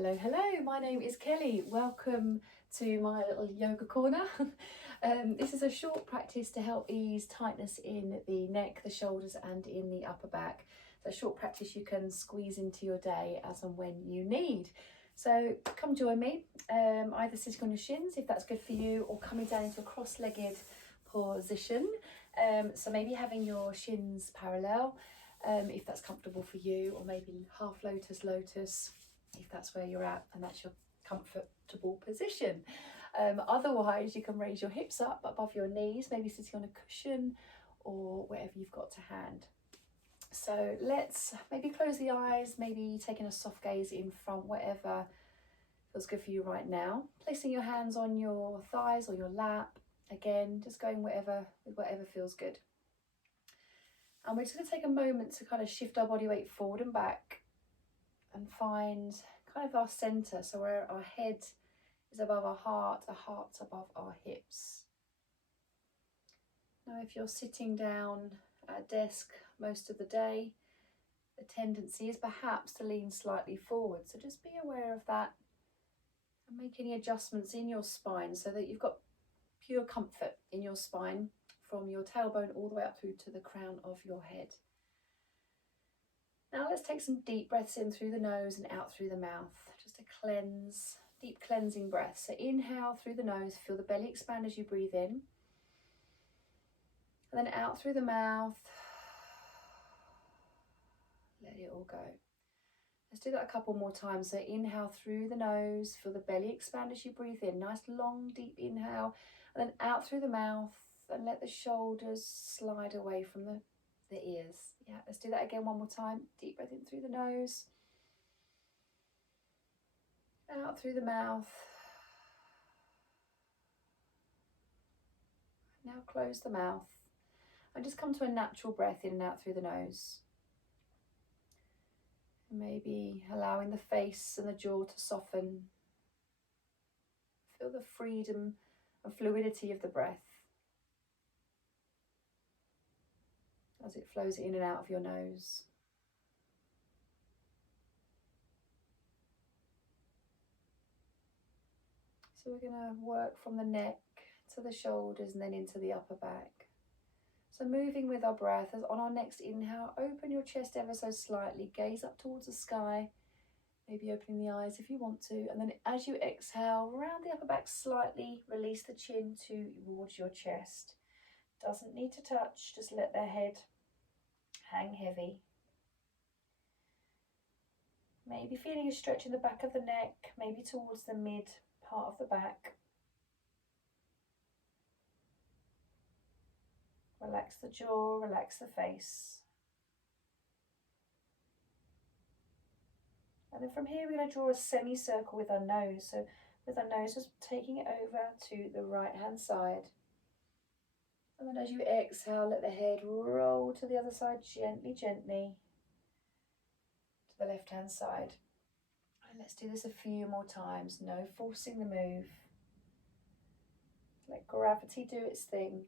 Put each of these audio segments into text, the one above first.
Hello, hello, my name is Kelly. Welcome to my little yoga corner. This is a short practice to help ease tightness in the neck, the shoulders and in the upper back. So a short practice you can squeeze into your day as and when you need. So come join me, either sitting on your shins if that's good for you, or coming down into a cross-legged position. So maybe having your shins parallel if that's comfortable for you, or maybe half lotus if that's where you're at and that's your comfortable position. Otherwise, you can raise your hips up above your knees, maybe sitting on a cushion or whatever you've got to hand. So let's maybe close the eyes, maybe taking a soft gaze in front, whatever feels good for you right now. Placing your hands on your thighs or your lap. Again, just going with whatever feels good. And we're just going to take a moment to kind of shift our body weight forward and back and find kind of our center, so where our head is above our heart's above our hips. Now if you're sitting down at a desk most of the day, the tendency is perhaps to lean slightly forward, so just be aware of that and make any adjustments in your spine so that you've got pure comfort in your spine from your tailbone all the way up through to the crown of your head. Now let's take some deep breaths in through the nose and out through the mouth, just a cleanse, deep cleansing breath. So inhale through the nose, feel the belly expand as you breathe in, and then out through the mouth, let it all go. Let's do that a couple more times. So inhale through the nose, feel the belly expand as you breathe in, nice long deep inhale, and then out through the mouth and let the shoulders slide away from the ears. Yeah, let's do that again one more time. Deep breath in through the nose, out through the mouth. Now close the mouth and just come to a natural breath in and out through the nose. Maybe allowing the face and the jaw to soften. Feel the freedom and fluidity of the breath as it flows in and out of your nose. So we're going to work from the neck to the shoulders and then into the upper back. So moving with our breath, as on our next inhale, open your chest ever so slightly, gaze up towards the sky, maybe opening the eyes if you want to, and then as you exhale, round the upper back slightly, release the chin towards your chest. Doesn't need to touch, just let the head hang heavy. Maybe feeling a stretch in the back of the neck, maybe towards the mid part of the back. Relax the jaw, relax the face. And then from here we're going to draw a semicircle with our nose. So with our nose, just taking it over to the right hand side. And then as you exhale, let the head roll to the other side gently, gently to the left hand side. And let's do this a few more times. No forcing the move. Let gravity do its thing.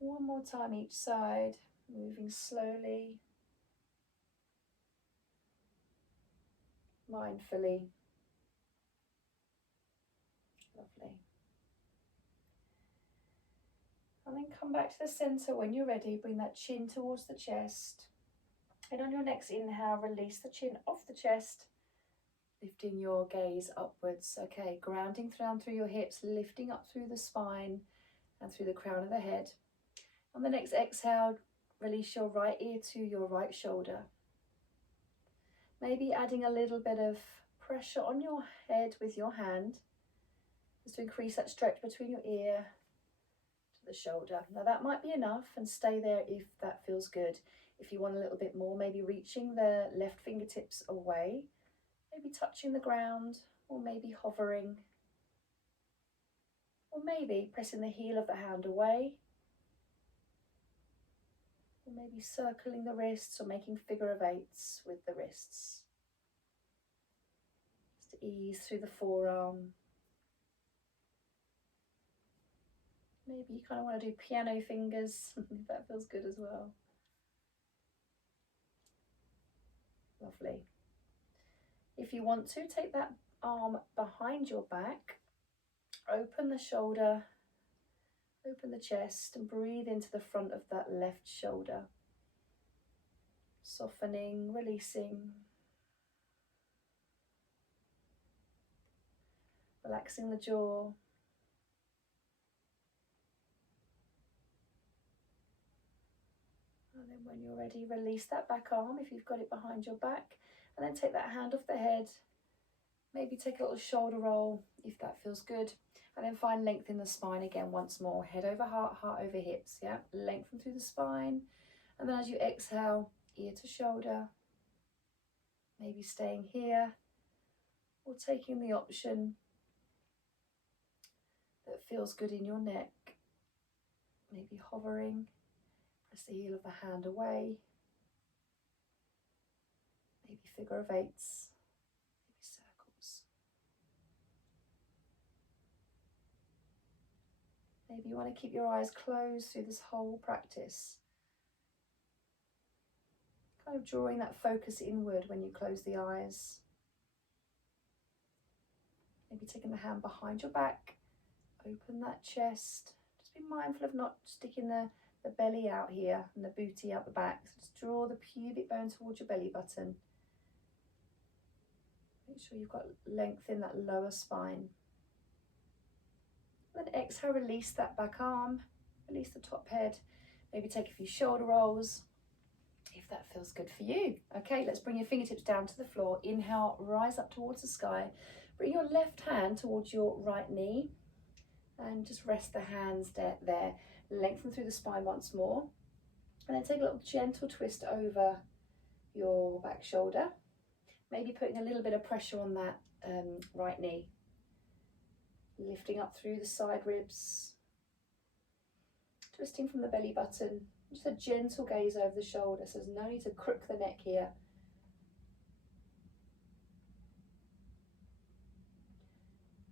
One more time each side, moving slowly, mindfully. Lovely. And then come back to the center when you're ready. Bring that chin towards the chest. And on your next inhale, release the chin off the chest, lifting your gaze upwards. Okay, grounding down through your hips, lifting up through the spine and through the crown of the head. On the next exhale, release your right ear to your right shoulder. Maybe adding a little bit of pressure on your head with your hand, just to increase that stretch between your ear to the shoulder. Now that might be enough, and stay there if that feels good. If you want a little bit more, maybe reaching the left fingertips away, maybe touching the ground, or maybe hovering, or maybe pressing the heel of the hand away, or maybe circling the wrists or making figure of eights with the wrists. Just ease through the forearm, Maybe you kind of want to do piano fingers, if that feels good as well. Lovely. If you want to, take that arm behind your back, open the shoulder, open the chest, and breathe into the front of that left shoulder. Softening, releasing. Relaxing the jaw. And then when you're ready, release that back arm if you've got it behind your back. And then take that hand off the head. Maybe take a little shoulder roll if that feels good. And then find length in the spine again once more. Head over heart, heart over hips. Yeah, lengthen through the spine. And then as you exhale, ear to shoulder. Maybe staying here or taking the option that feels good in your neck. Maybe hovering. Press the heel of the hand away. Maybe figure of eights. Maybe circles. Maybe you want to keep your eyes closed through this whole practice. Kind of drawing that focus inward when you close the eyes. Maybe taking the hand behind your back. Open that chest. Just be mindful of not sticking the belly out here and the booty out the back. So just draw the pubic bone towards your belly button. Make sure you've got length in that lower spine. Then exhale, release that back arm, release the top head. Maybe take a few shoulder rolls if that feels good for you. Okay, let's bring your fingertips down to the floor. Inhale, rise up towards the sky. Bring your left hand towards your right knee and just rest the hands there. Lengthen through the spine once more. And then take a little gentle twist over your back shoulder. Maybe putting a little bit of pressure on that right knee. Lifting up through the side ribs. Twisting from the belly button. Just a gentle gaze over the shoulder, so there's no need to crook the neck here.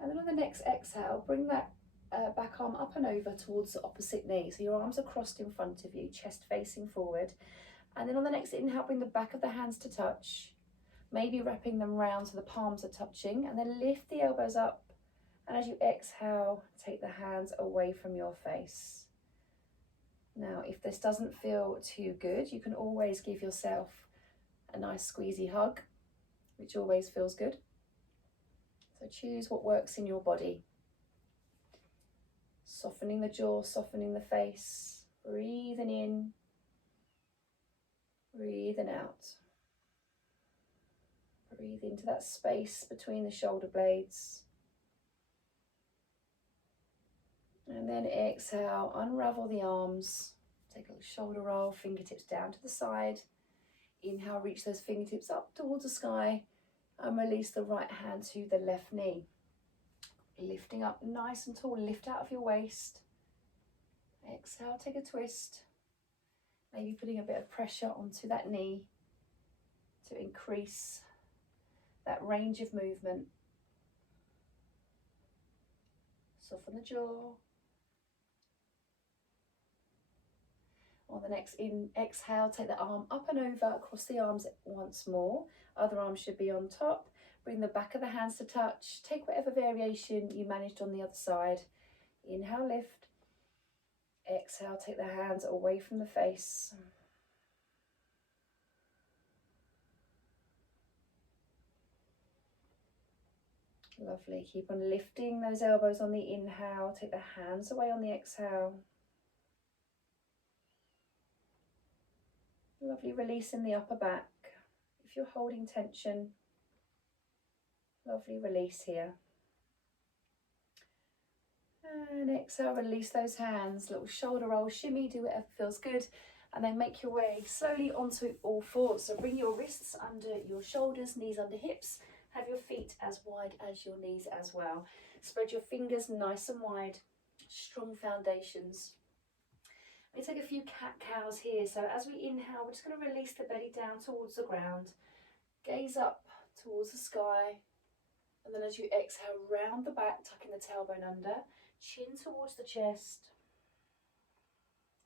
And then on the next exhale, bring that back arm up and over towards the opposite knee. So your arms are crossed in front of you, chest facing forward. And then on the next inhale, bring the back of the hands to touch. Maybe wrapping them round so the palms are touching. And then lift the elbows up. And as you exhale, take the hands away from your face. Now, if this doesn't feel too good, you can always give yourself a nice squeezy hug, which always feels good. So choose what works in your body. Softening the jaw, softening the face, breathing in, breathing out. Breathe into that space between the shoulder blades. And then exhale, unravel the arms. Take a little shoulder roll, fingertips down to the side. Inhale, reach those fingertips up towards the sky and release the right hand to the left knee. Lifting up nice and tall, lift out of your waist. Exhale, take a twist. Maybe putting a bit of pressure onto that knee to increase that range of movement. Soften the jaw. On the next exhale, take the arm up and over, across the arms once more. Other arm should be on top. Bring the back of the hands to touch. Take whatever variation you managed on the other side. Inhale, lift. Exhale, take the hands away from the face. Lovely. Keep on lifting those elbows on the inhale. Take the hands away on the exhale. Lovely. Release in the upper back. If you're holding tension, lovely release here. And exhale, release those hands. Little shoulder roll, shimmy, do whatever feels good. And then make your way slowly onto all fours. So bring your wrists under your shoulders, knees under hips. Have your feet as wide as your knees as well. Spread your fingers nice and wide. Strong foundations. We take a few cat-cows here. So as we inhale, we're just going to release the belly down towards the ground. Gaze up towards the sky. And then as you exhale, round the back, tucking the tailbone under. Chin towards the chest.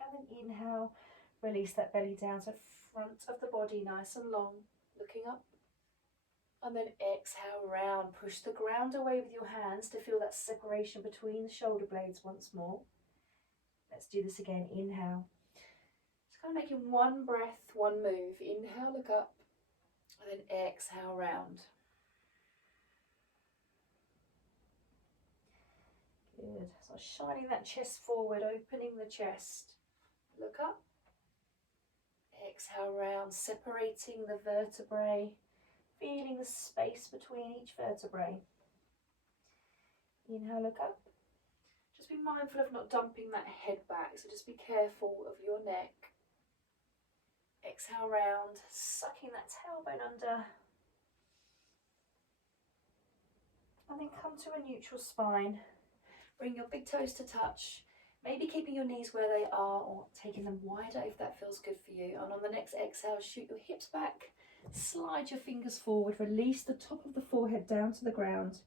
And then inhale, release that belly down to front of the body, nice and long, looking up. And then exhale, round, push the ground away with your hands to feel that separation between the shoulder blades once more. Let's do this again, inhale. Just kind of making one breath, one move. Inhale, look up, and then exhale, round. Good, so shining that chest forward, opening the chest. Look up, exhale, round, separating the vertebrae. Feeling the space between each vertebrae. Inhale, look up. Just be mindful of not dumping that head back, so just be careful of your neck. Exhale, round, sucking that tailbone under. And then come to a neutral spine. Bring your big toes to touch. Maybe keeping your knees where they are or taking them wider if that feels good for you. And on the next exhale, shoot your hips back. Slide your fingers forward, release the top of the forehead down to the ground.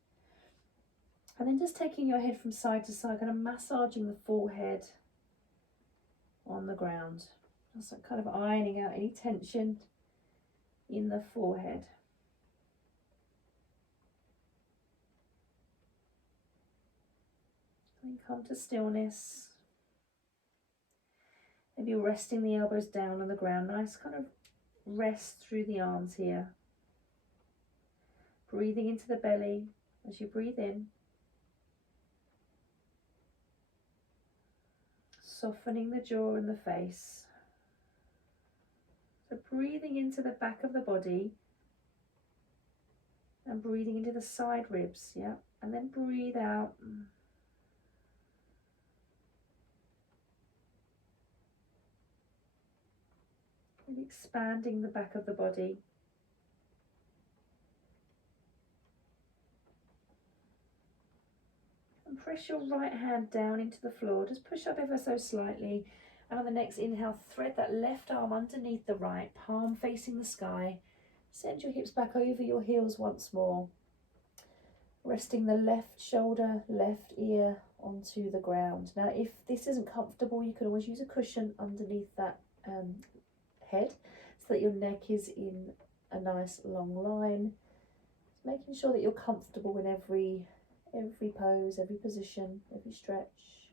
And then just taking your head from side to side, kind of massaging the forehead on the ground. Just kind of ironing out any tension in the forehead. And come to stillness. Maybe resting the elbows down on the ground. Nice kind of rest through the arms here. Breathing into the belly as you breathe in. Softening the jaw and the face. So breathing into the back of the body and breathing into the side ribs, yeah. And then breathe out. And expanding the back of the body. And press your right hand down into the floor. Just push up ever so slightly. And on the next inhale, thread that left arm underneath the right, palm facing the sky. Send your hips back over your heels once more. Resting the left shoulder, left ear onto the ground. Now, if this isn't comfortable, you can always use a cushion underneath that head so that your neck is in a nice long line. Just making sure that you're comfortable in every pose, every position, every stretch.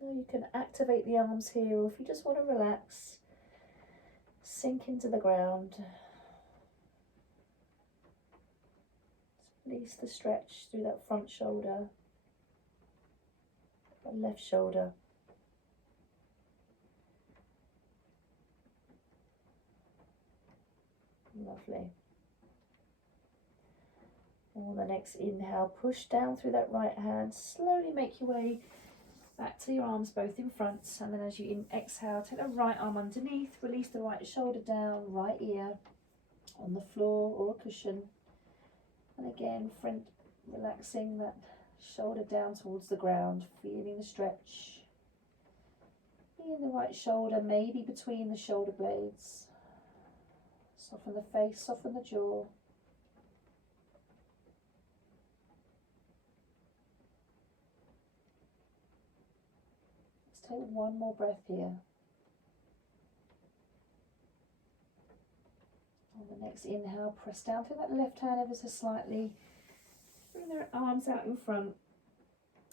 Now you can activate the arms here, or if you just want to relax, sink into the ground. Release the stretch through that front shoulder, that left shoulder. Lovely. And on the next inhale, push down through that right hand. Slowly make your way back to your arms both in front. And then as you exhale, take the right arm underneath. Release the right shoulder down, right ear on the floor or a cushion. And again, front, relaxing that shoulder down towards the ground. Feeling the stretch. Feeling the right shoulder, maybe between the shoulder blades. Soften the face, soften the jaw. Let's take one more breath here. On the next inhale, press down through that left hand ever so slightly. Bring their arms out in front.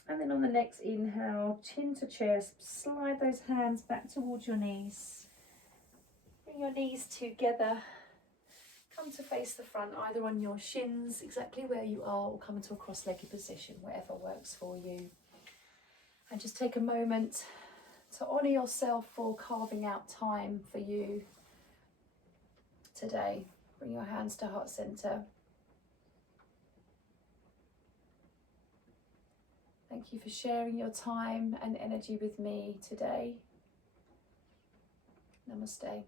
And then on the next inhale, chin to chest, slide those hands back towards your knees. Bring your knees together. Come to face the front, either on your shins, exactly where you are, or come into a cross-legged position, whatever works for you. And just take a moment to honour yourself for carving out time for you today. Bring your hands to heart centre. Thank you for sharing your time and energy with me today. Namaste.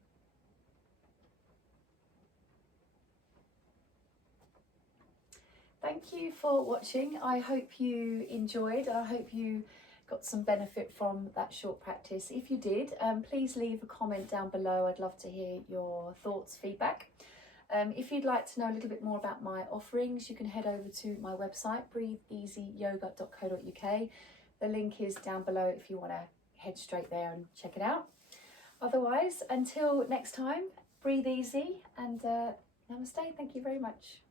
Thank you for watching. I hope you enjoyed. I hope you got some benefit from that short practice. If you did, please leave a comment down below. I'd love to hear your thoughts, feedback. If you'd like to know a little bit more about my offerings, you can head over to my website, breatheasyoga.co.uk. The link is down below if you want to head straight there and check it out. Otherwise, until next time, breathe easy and namaste. Thank you very much.